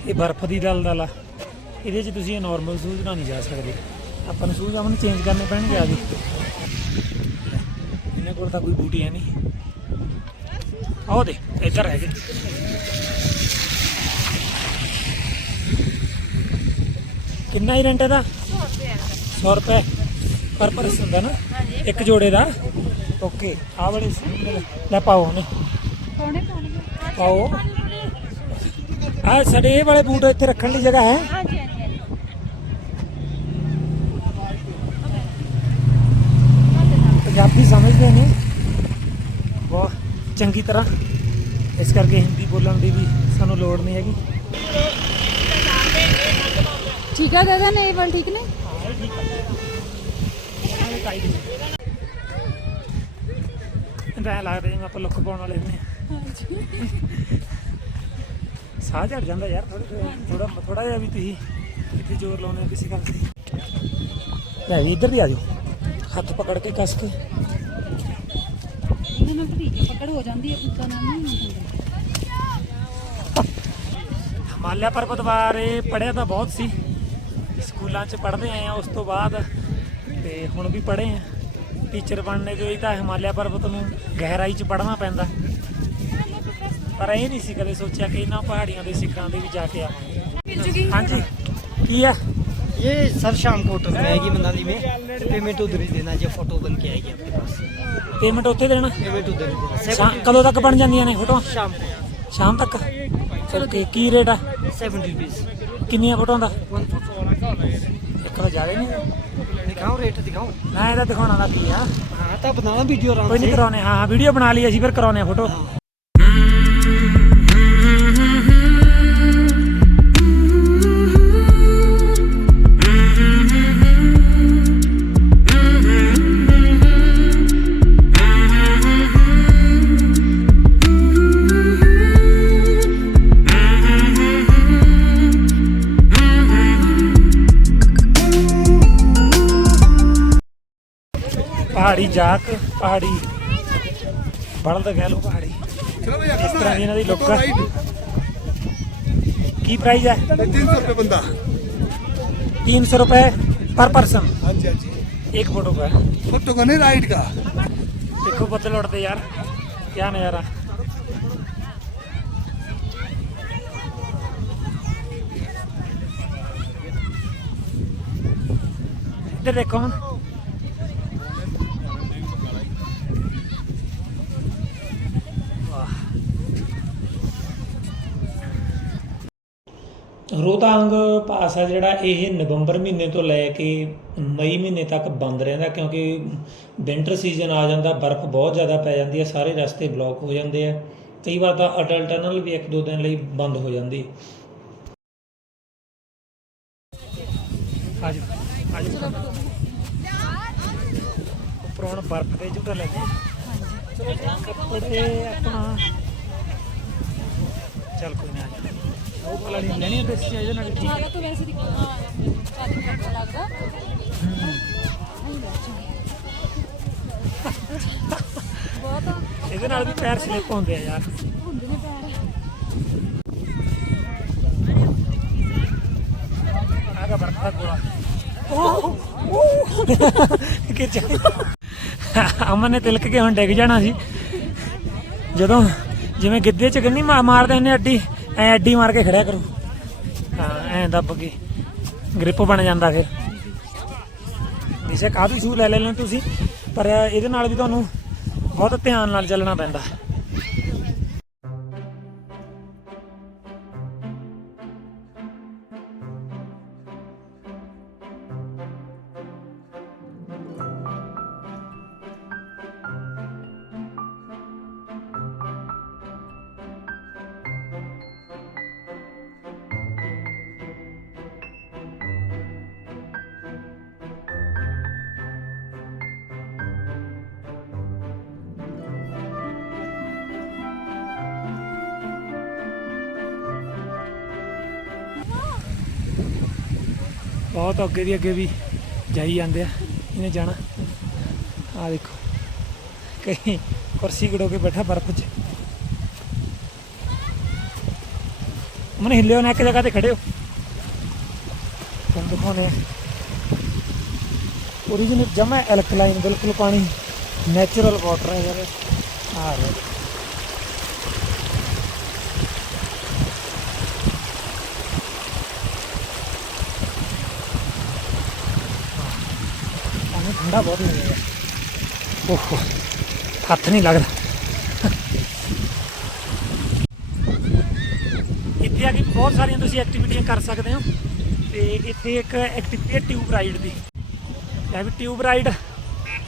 ਇਹ ਬਰਫ਼ ਦੀ ਦਲਦਲ ਆ। ਇਹਦੇ 'ਚ ਤੁਸੀਂ ਨਾਰਮਲ ਸ਼ੂਜ਼ ਨਾਲ ਨਹੀਂ ਜਾ ਸਕਦੇ। ਆਪਾਂ ਨੂੰ ਸ਼ੂਜ਼ ਆਪਣ ਚੇਂਜ ਕਰਨੇ ਪੈਣਗੇ ਆ ਜੀ ਇਹਨਾਂ ਕੋਲ ਤਾਂ ਕੋਈ ਬੂਟੀ ਹੈ ਨਹੀਂ। ਆਓ ਦੇ ਇੱਧਰ ਹੈਗੇ ਕਿੰਨਾ ਹੀ ਰੈਂਟ ਇਹਦਾ? 100 ਰੁਪਏ। ਪਰ ਪਰਸਨ ਦਾ ਨਾ, ਇੱਕ ਜੋੜੇ ਦਾ। ਓਕੇ ਆ ਵਾਲੇ ਲੈ ਪਾਓ ਉਹਨੇ। ਪਾਓ। ਆ ਸਾਡੇ ਇਹ ਵਾਲੇ ਬੂਟ ਇੱਥੇ ਰੱਖਣ ਦੀ ਜਗ੍ਹਾ ਹੈ ਹਾਂਜੀ ਹਾਂਜੀ ਹਾਂਜੀ ਪੰਜਾਬੀ ਸਮਝਦੇ ਨੇ। ਬਹੁਤ ਚੰਗੀ ਤਰ੍ਹਾਂ। ਇਸ ਕਰਕੇ ਹਿੰਦੀ ਬੋਲਣ ਦੀ ਵੀ ਸਾਨੂੰ ਲੋੜ ਨਹੀਂ ਹੈਗੀ। ਠੀਕ ਆ ਦਾਦਾ ਨਹੀਂ ਬਲ ਠੀਕ ਨੇ? ਤਾਂ ਲੱਗਦਾ ਜਿਵੇਂ ਆਪਾਂ ਲੁੱਕ ਪਾਉਣ ਵਾਲੇ ਨੇ ਸਾਹ ਚੜ ਜਾਂਦਾ ਯਾਰ ਥੋੜਾ ਥੋੜਾ ਥੋੜਾ ਜਿਹਾ ਵੀ ਤੁਸੀਂ ਇੱਥੇ ਜ਼ੋਰ ਲਾਉਣੇ ਹੋ ਕਿਸੇ ਗੱਲ ਤੇ। ਲੈ ਵੀ ਇੱਧਰ ਦੀ ਆ ਜਾਓ। ਹੱਥ ਪਕੜ ਕੇ ਕੱਸ ਕੇ। ਇਹਨਾਂ ਨਾਲ ਭਤੀਜੇ ਪਕੜ ਹੋ ਜਾਂਦੀ ਹੈ ਉਦਾਂ ਨਾਲ ਨਹੀਂ ਹੁੰਦਾ। ਹਿਮਾਲਿਆ ਪਰਬਤ ਬਾਰੇ ਪੜਿਆ ਤਾਂ ਬਹੁਤ ਸੀ। ਸਕੂਲਾਂ 'ਚ ਪੜ੍ਹਦੇ ਆਏ ਆ ਉਸ ਤੋਂ ਬਾਅਦ ਤੇ ਹੁਣ ਵੀ ਪੜ੍ਹੇ ਆ ਟੀਚਰ ਬਣਨੇ ਦੇ ਲਈ ਤਾਂ ਹਿਮਾਲਿਆ ਪਰਬਤ ਨੂੰ ਗਹਿਰਾਈ 'ਚ ਪੜ੍ਹਨਾ ਪੈਂਦਾ। ਪਰ ਇਹ ਨਹੀਂ ਸੀ ਕਦੇ ਸੋਚਿਆ ਕਿ ਇਹਨਾਂ ਪਹਾੜੀਆਂ ਦੇ ਸਿਖਰਾਂ ਦੇ ਵੀ ਜਾ ਕੇ ਆਵਾਂਗੇ। ਹਾਂਜੀ। ਕੀ ਆ? ये सर शाम को ऑटो आएगी मनाली में पेमेंट उधर ही देना जो फोटो बन के आएगी आपके पास। ਪੇਮੈਂਟ ਉੱਥੇ ਦੇਣਾ पेमेंट उधर ही देना ਸ਼ਾ- ਕਦੋਂ ਤੱਕ ਬਣ ਜਾਂਦੀਆਂ ਨੇ ਫੋਟੋਆਂ शाम को। ਸ਼ਾਮ ਤੱਕ ਫਿਰ ਕੀ- ਕੀ ਰੇਟ ਆ सेवेंटी रुपीज़ ਕਿੰਨੀਆਂ ਫੋਟੋਆਂ ਦਾ वन ਇੱਕ ਤਾਂ ਜ਼ਿਆਦਾ ਨਹੀਂ रेट दिखाऊं ਮੈਂ ਇਹਦਾ ਦਿਖਾਉਣ ਵਾਲਾ ਕੀ ਆ हाँ। तो बनाना वीडियो आराम ਕੋਈ ਨਹੀਂ से। ਕਰਾਉਣੇ ਹਾਂ ਹਾਂ ਵੀਡੀਓ ਬਣਾ ਲਈ ਅਸੀਂ ਫਿਰ ਫੋਟੋ ਜਾਕ ਪਹਾੜੀ ਬਲਦ ਕਹਿ ਲੋ ਪਹਾੜੀ ਇਸ ਤਰ੍ਹਾਂ ਦੀ ਇਹਨਾਂ ਦੀ ਲੁੱਕ ਆ ਕੀ ਪ੍ਰਾਈਸ ਹੈ तीन सौ रुपये बंदा 300 रुपए पर पर्सन हाँ जी हाँ जी एक फोटो का फोटो का नहीं राइड का देखो बदल उड़ते यार क्या नज़ारा इधर देखो हम ਰੋਹਤਾਂਗ ਪਾਸ ਆ ਜਿਹੜਾ ਇਹ ਨਵੰਬਰ ਮਹੀਨੇ ਤੋਂ ਲੈ ਕੇ ਮਈ ਮਹੀਨੇ ਤੱਕ ਬੰਦ ਰਹਿੰਦਾ ਕਿਉਂਕਿ ਵਿੰਟਰ ਸੀਜ਼ਨ ਆ ਜਾਂਦਾ, ਬਰਫ਼ ਬਹੁਤ ਜ਼ਿਆਦਾ ਪੈ ਜਾਂਦੀ ਹੈ, ਸਾਰੇ ਰਸਤੇ ਬਲੌਕ ਹੋ ਜਾਂਦੇ ਆ। ਕਈ ਵਾਰ ਤਾਂ ਅਟਲ ਟਨਲ ਵੀ ਇੱਕ ਦੋ ਦਿਨ ਲਈ ਬੰਦ ਹੋ ਜਾਂਦੀ ਆਜੋ ਆਜੋ ਉੱਪਰੋਂ ਬਰਫ਼ ਦੇ ਝੂਟਾ ਲੈਂਦੇ ਆ। ਕੱਪੜੇ ਆਪਣਾ ਚੱਲ ਕੋਈ ਨਾ। ਉਹ ਵਾਲਾ ਨਹੀਂ ਲੈਣੀ ਤੇ ਇਹਦੇ ਨਾਲ ਠੀਕ ਸਾਰਾ ਤੋਂ ਵੈਸੇ ਦਿਖਾ ਲੱਗਦਾ ਬਹੁਤ ਇਹਦੇ ਨਾਲ ਵੀ ਪੈਰ ਸਲਿੱਪ ਹੁੰਦੇ ਆ ਯਾਰ। ਹੁੰਦੇ ਨੇ ਪੈਰ ਆਗਾ ਬਰਖਾ ਗੋਲਾ ਅਮਨ ਨੇ ਤਿਲਕ ਕੇ ਹੁਣ ਡਿੱਗ ਜਾਣਾ ਸੀ। ਜਦੋਂ ਜਿਵੇਂ ਗਿੱਧੇ ਚ ਕਿੰਨੀ ਮਾਰਦੇ ਨੇ ਅੱਡੀ ਐ ਐਡੀ ਮਾਰ ਕੇ ਖੜਿਆ ਕਰੋ। ਹਾਂ, ਐ ਦੱਬ ਕੇ। ਗ੍ਰਿਪ ਬਣ ਜਾਂਦਾ ਫਿਰ। ਵੈਸੇ ਕਾਫੀ ਸੂ ਲੈ ਲੈਣੇ ਤੁਸੀਂ? ਪਰ ਇਹਦੇ ਨਾਲ ਵੀ ਤੁਹਾਨੂੰ ਬਹੁਤ ਧਿਆਨ ਨਾਲ ਚੱਲਣਾ ਪੈਂਦਾ। ਬਹੁਤ ਅੱਗੇ ਦੀ ਅੱਗੇ ਵੀ ਜਾਈ ਜਾਂਦੇ ਆ ਇਹਨੇ ਜਾਣਾ ਆ ਦੇਖੋ ਕਹੀਂ ਕੁਰਸੀ ਗੜੋ ਕੇ ਬੈਠਾ ਬਰਫ਼ 'ਚ ਮਨ ਹਿੱਲਿਓ ਨਾ ਇੱਕ ਜਗ੍ਹਾ ਤੇ ਖੜੇ ਹੋ ਤੁਹਾਨੂੰ ਦਿਖਾਉਣੇ ਆ ओरिजिनल जमा एल्कलाइन बिल्कुल पानी नेचुरल वाटर है यार आ रहा ਪਾਣੀ ਠੰਡਾ ਬਹੁਤ ਹੋ ਓਹੋ ਹੱਥ ਨਹੀਂ ਲੱਗਦਾ। ਇੱਥੇ ਆ ਕੇ ਬਹੁਤ ਸਾਰੀਆਂ ਤੁਸੀਂ ਐਕਟੀਵਿਟੀਆਂ ਕਰ ਸਕਦੇ ਹੋ। ਤੇ ਇੱਥੇ ਇੱਕ ਐਕਟੀਵਿਟੀ ਹੈ ਟਿਊਬ ਰਾਈਡ ਦੀ। ਇਹ ਵੀ ਟਿਊਬ ਰਾਈਡ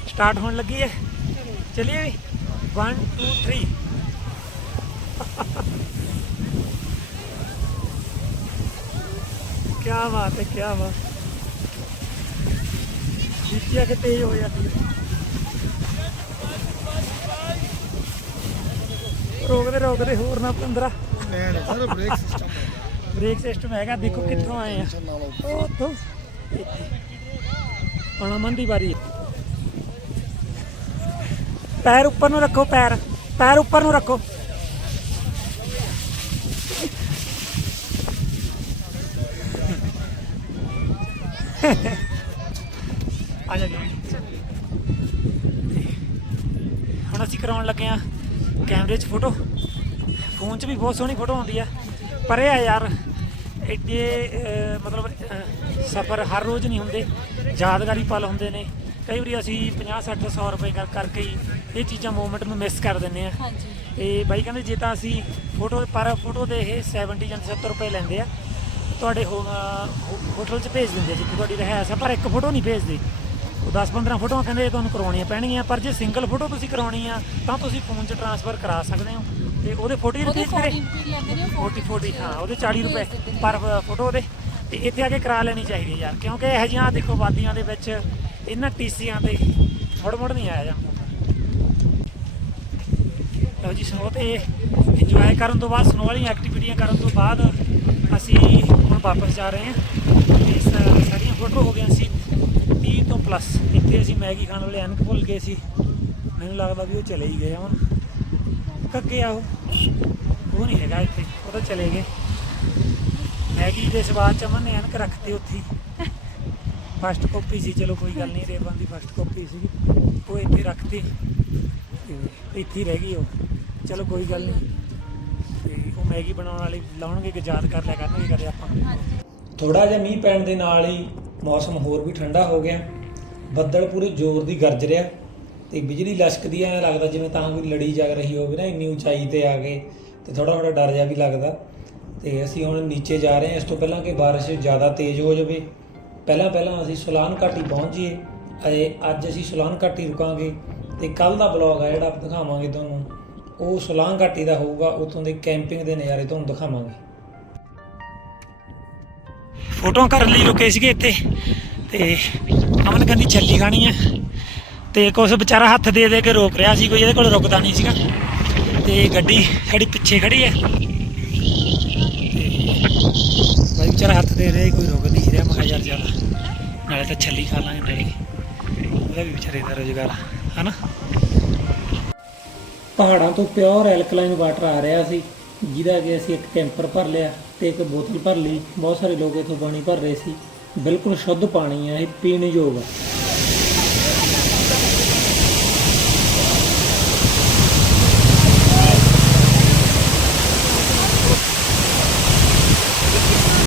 ਸਟਾਰਟ ਹੋਣ ਲੱਗੀ ਹੈ। ਚਲਿਏ ਵੀ। 1 2 3 ਕੀ ਬਾਤ ਹੈ ਕੀ ਬਾਤ। ਜਿੱਤਿਆ ਕਿ ਤੇਜ਼ ਹੋ ਜਾਂਦੀ ਹੈ ਰੋਕਦੇ ਰੋਕਦੇ ਹੋਰ ਨਾ 15 ਬ੍ਰੇਕ ਸਿਸਟਮ ਹੈਗਾ ਦੇਖੋ ਕਿੱਥੋਂ ਆਏ ਆ। ਉਹ ਤੋਂ। ਹੁਣ ਅਮਨ ਦੀ ਵਾਰੀ ਪੈਰ ਉੱਪਰ ਨੂੰ ਰੱਖੋ ਪੈਰ। ਪੈਰ ਉੱਪਰ ਨੂੰ ਰੱਖੋ। ਵਿੱਚ ਫੋਟੋ। ਫੋਨ 'ਚ ਵੀ ਬਹੁਤ ਸੋਹਣੀ ਫੋਟੋ ਆਉਂਦੀ ਆ। ਪਰ ਇਹ ਆ ਯਾਰ ਇੱਡੇ ਮਤਲਬ ਸਫ਼ਰ ਹਰ ਰੋਜ਼ ਨਹੀਂ ਹੁੰਦੇ। ਯਾਦਗਾਰੀ ਪਲ ਹੁੰਦੇ ਨੇ। ਕਈ ਵਾਰੀ ਅਸੀਂ 50 60 100 ਰੁਪਏ ਕਰ ਕਰਕੇ ਹੀ ਇਹ ਚੀਜ਼ਾਂ ਮੂਵਮੈਂਟ ਨੂੰ ਮਿਸ ਕਰ ਦਿੰਦੇ ਆ। ਹਾਂਜੀ। ਇਹ ਬਾਈ ਕਹਿੰਦੇ ਜੇ ਤਾਂ ਅਸੀਂ ਫੋਟੋ ਪਰ ਫੋਟੋ ਦੇ ਇਹ 70 ਜਾਂ 70 ਰੁਪਏ ਲੈਂਦੇ ਆ। ਤੁਹਾਡੇ ਹੋਟਲ 'ਚ ਭੇਜ ਦਿੰਦੇ ਜਿੱਥੇ ਤੁਹਾਡੀ ਰਹਿ ਆ ਪਰ ਇੱਕ ਫੋਟੋ ਨਹੀਂ ਭੇਜਦੇ। ਉਹ 10-15 ਫੋਟੋਆਂ ਕਹਿੰਦੇ ਤੁਹਾਨੂੰ ਕਰਵਾਉਣੀਆਂ ਪੈਣਗੀਆਂ ਪਰ ਜੇ ਸਿੰਗਲ ਫੋਟੋ ਤੁਸੀਂ ਕਰਾਉਣੀ ਆ ਤਾਂ ਤੁਸੀਂ ਫੋਨ 'ਚ ਟ੍ਰਾਂਸਫਰ ਕਰਾ ਸਕਦੇ ਹੋ। ਤੇ ਉਹਦੇ ਫੋਟੋ ਉਹਦੇ ਰੁਪਏ ਕਰੇ। 40 ਰੁਪਏ ਲੈਂਦੇ ਨੇ 40 40 ਹਾਂ ਉਹਦੇ 40 ਰੁਪਏ ਪਰ ਫੋਟੋ ਦੇ ਤੇ ਇੱਥੇ ਆ ਕੇ ਕਰਾ ਲੈਣੀ ਚਾਹੀਦੀ ਯਾਰ ਕਿਉਂਕਿ ਇਹ ਜਿਹੀਆਂ ਦੇਖੋ ਵਾਦੀਆਂ ਦੇ ਵਿੱਚ ਇਹਨਾਂ ਟੀਸੀਆਂ ਤੇ ਮੁੜ ਮੁੜ ਨਹੀਂ ਆਇਆ ਜਾਂਦਾ। ਲਓ ਜੀ ਸਨੋ ਤੇ ਇੰਜੋਏ ਕਰਨ ਤੋਂ ਬਾਅਦ ਸਨੋ ਵਾਲੀਆਂ ਐਕਟੀਵਿਟੀਆਂ ਕਰਨ ਤੋਂ ਬਾਅਦ ਅਸੀਂ ਹੁਣ ਵਾਪਸ ਜਾ ਰਹੇ ਹਾਂ। ਤੇ ਸ- ਸਾਡੀਆਂ ਫੋਟੋ ਹੋ ਗਈਆਂ ਸੀ 30 ਤੋਂ ਪਲੱਸ ਇੱਥੇ ਅਸੀਂ ਮੈਗੀ ਖਾਣ ਵਾਲੇ ਐਨਕ ਭੁੱਲ ਗਏ ਸੀ। ਮੈਨੂੰ ਲੱਗਦਾ ਵੀ ਉਹ ਚਲੇ ਹੀ ਗਏ ਹੁਣ। ਕੱਗੇ ਆ ਉਹ। ਉਹ ਨਹੀਂ ਹੈਗਾ ਇੱਥੇ। ਉਹ ਤਾਂ ਚਲੇ ਗਏ। ਮੈਗੀ ਦੇ ਸਵਾਦ ਚ ਅਮਨ ਨੇ ਐਨਕ ਰੱਖਤੀ ਉੱਥੇ। ਫਸਟ ਕਾਪੀ ਸੀ। ਚਲੋ ਕੋਈ ਗੱਲ ਨਹੀਂ ਰੇਬਾਂ ਦੀ ਫਸਟ ਕਾਪੀ ਸੀ ਉਹ ਇੱਥੇ ਰੱਖਤੀ। ਤੇ ਇੱਥੇ ਹੀ ਰਹਿ ਗਈ ਉਹ। ਚਲੋ ਕੋਈ ਗੱਲ ਨਹੀਂ। ਤੇ ਉਹ ਮੈਗੀ ਬਣਾਉਣ ਵਾਲੀ ਲਾਉਣਗੇ ਕਿ ਯਾਦ ਕਰ ਲਿਆ ਕਰਨਗੇ ਕਦੇ ਆਪਾਂ। ਥੋੜਾ ਜਿਹਾ ਮੀਂਹ ਪੈਣ ਦੇ ਨਾਲ ਹੀ ਮੌਸਮ ਹੋਰ ਵੀ ਠੰਡਾ ਹੋ ਗਿਆ। ਬੱਦਲ ਪੂਰੇ ਜ਼ੋਰ ਦੀ ਗਰਜ ਰਿਹਾ ਤੇ ਬਿਜਲੀ ਲਸ਼ਕਦੀ ਐ ਲੱਗਦਾ ਜਿਵੇਂ ਤਾਂ ਕੋਈ ਲੜੀ ਜਗ ਰਹੀ ਹੋਵੇ ਨਾ, ਇੰਨੀ ਉਚਾਈ ਤੇ ਆ ਕੇ ਤੇ ਥੋੜਾ ਥੋੜਾ ਡਰ ਜਿਹਾ ਵੀ ਲੱਗਦਾ। ਤੇ ਅਸੀਂ ਹੁਣ ਨੀਚੇ ਜਾ ਰਹੇ ਹਾਂ, ਇਸ ਤੋਂ ਪਹਿਲਾਂ ਕਿ ਬਾਰਿਸ਼ ਜ਼ਿਆਦਾ ਤੇਜ਼ ਹੋ ਜਾਵੇ। ਪਹਿਲਾਂ ਪਹਿਲਾਂ ਅਸੀਂ ਸੁਲਾਨ ਘਾਟੀ ਪਹੁੰਚ ਜਾਈਏ। ਅਜੇ ਅੱਜ ਅਸੀਂ ਸੁਲਾਨ ਘਾਟੀ ਰੁਕਾਂਗੇ ਤੇ ਕੱਲ ਦਾ ਬਲੌਗ ਆ ਜਿਹੜਾ ਆਪਾਂ ਦਿਖਾਵਾਂਗੇ ਤੁਹਾਨੂੰ। ਉਹ ਸੁਲਾਨ ਘਾਟੀ ਦਾ ਹੋਊਗਾ, ਉੱਥੋਂ ਦੇ ਕੈਂਪਿੰਗ ਦੇ ਨਜ਼ਾਰੇ ਤੁਹਾਨੂੰ ਦਿਖਾਵਾਂਗੇ। ਫੋਟੋਆਂ ਕਰਨ ਲਈ ਰੁਕੇ ਸੀਗੇ ਇੱਥੇ ਤੇ ਅਮਨ ਕਹਿੰਦੀ ਛੱਲੀ ਖਾਣੀ ਹੈ ਤੇ ਕੁਛ ਵਿਚਾਰਾ ਹੱਥ ਦੇ ਦੇ ਕੇ ਰੋਕ ਰਿਹਾ ਸੀ, ਕੋਈ ਇਹਦੇ ਕੋਲ ਰੁਕਦਾ ਨਹੀਂ ਸੀਗਾ। ਤੇ ਗੱਡੀ ਸਾਡੀ ਪਿੱਛੇ ਖੜੀ ਹੈ ਤੇ ਵਿਚਾਰਾ ਹੱਥ ਦੇ ਰਿਹਾ ਕੋਈ ਰੁਕ ਨਹੀਂ ਰਿਹਾ। ਮੈਂ ਯਾਰ ਚੱਲ, ਨਾਲੇ ਤਾਂ ਛੱਲੀ ਖਾ ਲਾਂਗੇ ਨਾਲੇ ਉਹਦਾ ਵੀ ਵਿਚਾਰੇ ਦਾ ਰੋਜ਼ਗਾਰ, ਹਨਾ? ਪਹਾੜਾਂ ਤੋਂ ਪਿਓਰ ਐਲਕਲਾਈਨ ਵਾਟਰ ਆ ਰਿਹਾ ਸੀ। ਜਿਹਦਾ ਕਿ ਅਸੀਂ ਇੱਕ ਕੈਂਪਰ ਭਰ ਲਿਆ ਤੇ ਇੱਕ ਬੋਤਲ ਭਰ ਲਈ। ਬਹੁਤ ਸਾਰੇ ਲੋਕ ਇੱਥੋਂ ਪਾਣੀ ਭਰ ਰਹੇ ਸੀ। ਬਿਲਕੁਲ ਸ਼ੁੱਧ ਪਾਣੀ ਹੈ ਇਹ ਪੀਣ ਯੋਗ ਹੈ